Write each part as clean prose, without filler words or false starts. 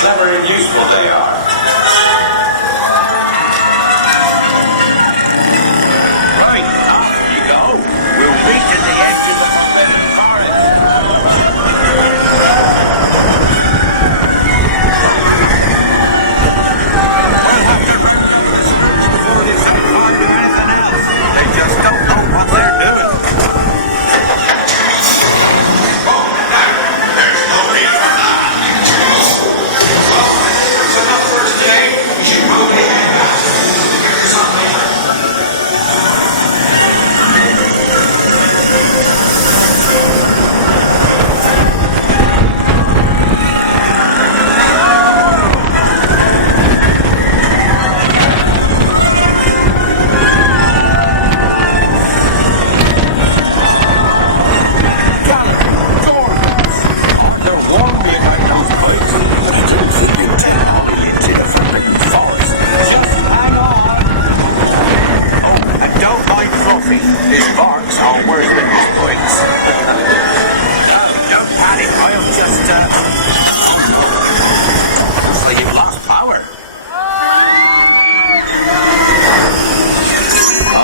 clever and useful they are. Right, off you go. We'll meet at the edge of the forbidden forest. We'll have to rescue the Scrooge before they start finding anything else. They just don't know what they're doing. His barks are worse than his points. Don't panic, I'll just, looks like you've lost power.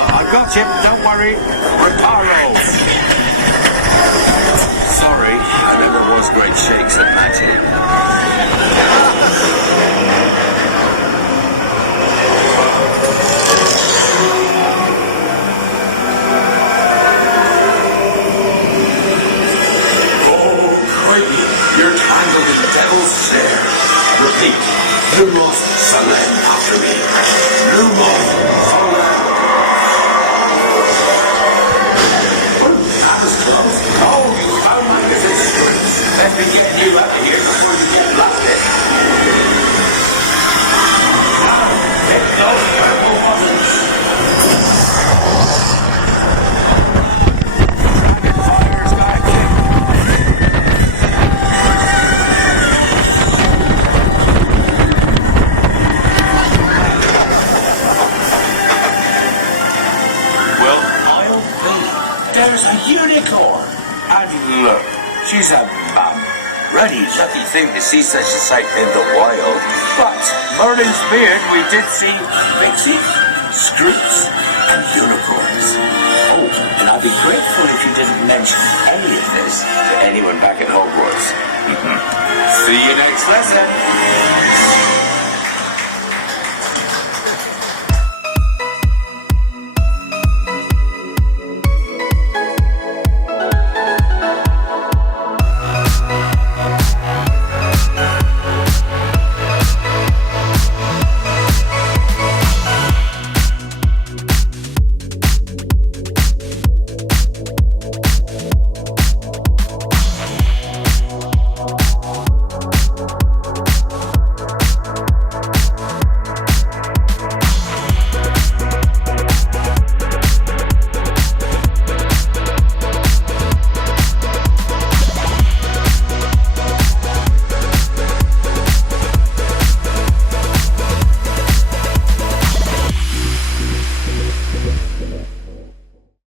I got you, don't worry. Reparo. Sorry, I never was great shakes at magic. You're tangled in the devil's snare. Repeat. Lumos Salem after me. Lumos Salem. That was close. Oh, you found magnificent strings. Let me get you out of here before you get blasted. Hit those purple buttons. There's a unicorn! And look, she's a mum. Really lucky thing to see such a sight in the wild. But Merlin's beard, we did see pixies, scroots, and unicorns. Oh, and I'd be grateful if you didn't mention any of this to anyone back at Hogwarts. See you next lesson!